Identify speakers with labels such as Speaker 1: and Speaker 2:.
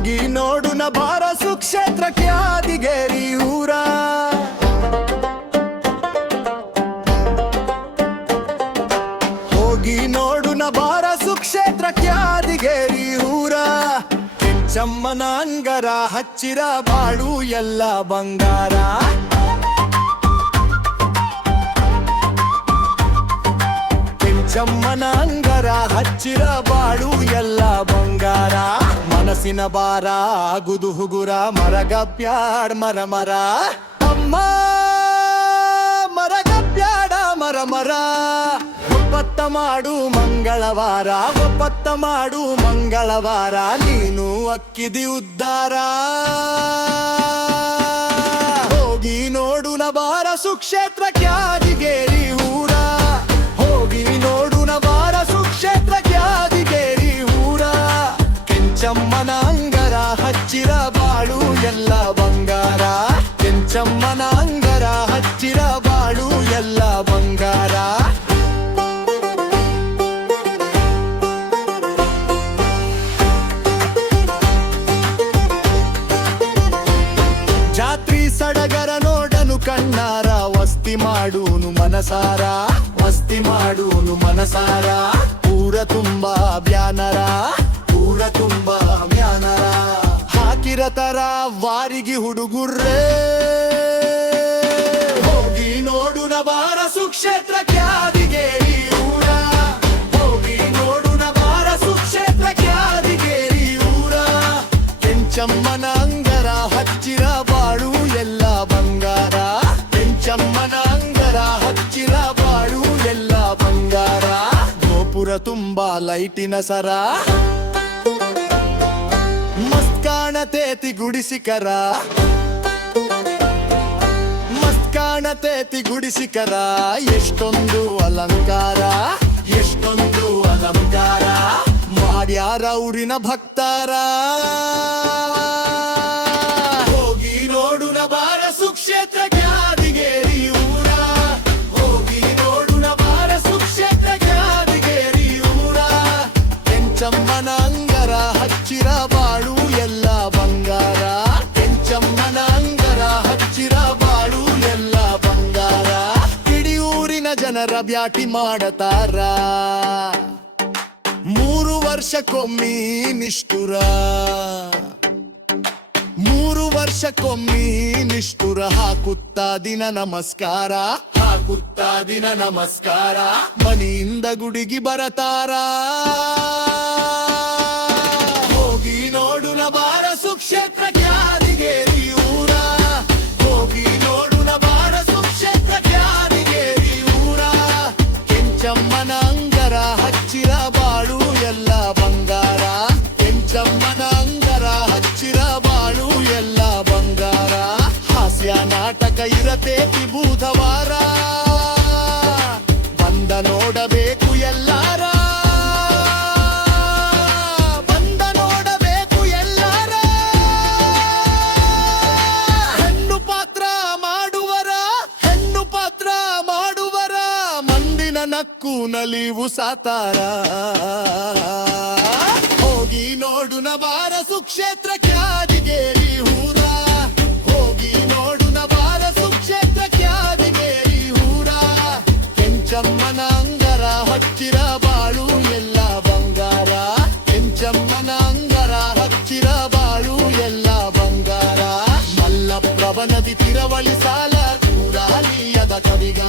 Speaker 1: ಹೋಗಿ ನೋಡುನ ಬಾರ ಸುಕ್ಷೇತ್ರ ಖ್ಯಾತಿಗೇರಿ ಊರ. ಹೋಗಿ ನೋಡುನ ಬಾರ ಸುಕ್ಷೇತ್ರ ಖ್ಯಾತಿಗೇರಿ ಊರ. ಚಮ್ಮನ ಅಂಗರ ಹಚ್ಚಿರ ಬಾಳು ಎಲ್ಲ ಬಂಗಾರ. ಚಮ್ಮನ ಅಂಗರ ಹಚ್ಚಿರ ಬಾಳು ಮನಸ್ಸಿನ ಬಾರ, ಗುದು ಹುಗುರ, ಮರಗಪ್ಯಾಡ್, ಮರ ಮರ. ಅಮ್ಮ, ಮರಗಪ್ಯಾಡ, ಮರ ಮರ. ಒಪ್ಪತ್ತ ಮಾಡು ಮಂಗಳವಾರ, ಒಪ್ಪತ್ತ ಮಾಡು ಮಂಗಳವಾರ. ನೀನು ಅಕ್ಕಿದಿ ಉದ್ಧಾರ ಹೋಗಿ ನೋಡು ನಬಾರ ಸುಕ್ಷೇತ್ರ. ಹಚ್ಚಿರ ಬಾಳು ಎಲ್ಲ ಬಂಗಾರ. ಜಾತ್ರಿ ಸಡಗರ ನೋಡನು ಕಣ್ಣಾರ, ವಸ್ತಿ ಮಾಡೂನು ಮನಸಾರ, ವಸ್ತಿ ಮಾಡೂನು ಮನಸಾರ. ಊರ ತುಂಬಾ ಬ್ಯಾನರ, ಊರ ತುಂಬಾ ಬ್ಯಾನರ. ಹಾಕಿರತರ ವಾರಿಗೆ ಹುಡುಗುರ್ರೇ. ಹೋಗಿ ಬಾರ ಸುಕ್ಷೇತ್ರ ಊರ ಹೋಗಿ ನೋಡುನ ಬಾರ ಸುಕ್ಷೇತ್ರ ಕ್ಯಾದಿಗೇರಿ ಊರ ಕೆಂಚಮ್ಮನ ಅಂಗರ ಹಚ್ಚಿರ ಬಾಳು ಎಲ್ಲ ಬಂಗಾರ. ಕೆಂಚಮ್ಮನ ಅಂಗರ ಹಚ್ಚಿರ ಬಾಳು ಎಲ್ಲ ಬಂಗಾರ. ಗೋಪುರ ತುಂಬಾ ಲೈಟಿನ ಸರ. ಮಸ್ತ್ ಕಾಣತೇತಿ ಗುಡಿಸಿಕರ ಗುಡಿ ಗುಡಿಸಿಕರ ಎಷ್ಟೊಂದು ಅಲಂಕಾರ ಎಷ್ಟೊಂದು ಅಲಂಕಾರ ಮಾಡ್ಯಾರ ಊರಿನ ಭಕ್ತಾರ. ಹೋಗಿ ನೋಡುನ ಬಾರ ಸುಕ್ಷೇತ್ರ ಜನರ ಬ್ಯಾಟಿ ಮಾಡತಾರ. ಮೂರು ವರ್ಷಕ್ಕೊಮ್ಮಿ ನಿಷ್ಠುರ. ಮೂರು ವರ್ಷಕ್ಕೊಮ್ಮಿ ನಿಷ್ಠುರ ಹಾಕುತ್ತಾ ದಿನ ನಮಸ್ಕಾರ. ಹಾಕುತ್ತಾ ದಿನ ನಮಸ್ಕಾರ. ಮನೆಯಿಂದ ಗುಡಿಗಿ ಬರತಾರ. ಹೋಗಿ ನೋಡು ನಬಾರ. ಇರತೇತಿ ಬುಧವಾರ ಬಂದ ನೋಡಬೇಕು ಎಲ್ಲಾರ. ಬಂದ ನೋಡಬೇಕು ಎಲ್ಲಾರ. ಹೆಣ್ಣು ಪಾತ್ರ ಮಾಡುವರ, ಹೆಣ್ಣು ಪಾತ್ರ ಮಾಡುವರ. ಮಂದಿನ ನಕ್ಕು ನಲಿವು ಸಾತಾರ. ಹೋಗಿ ನೋಡು ಬಾರ ಸುಕ್ಷೇತ್ರ ಮಲ್ಲಪ್ರಭ ನದಿ ತಿರವಳಿ ಸಾಲ ದೂರಾಲಿ ಅದ ಕವಿಗಾರ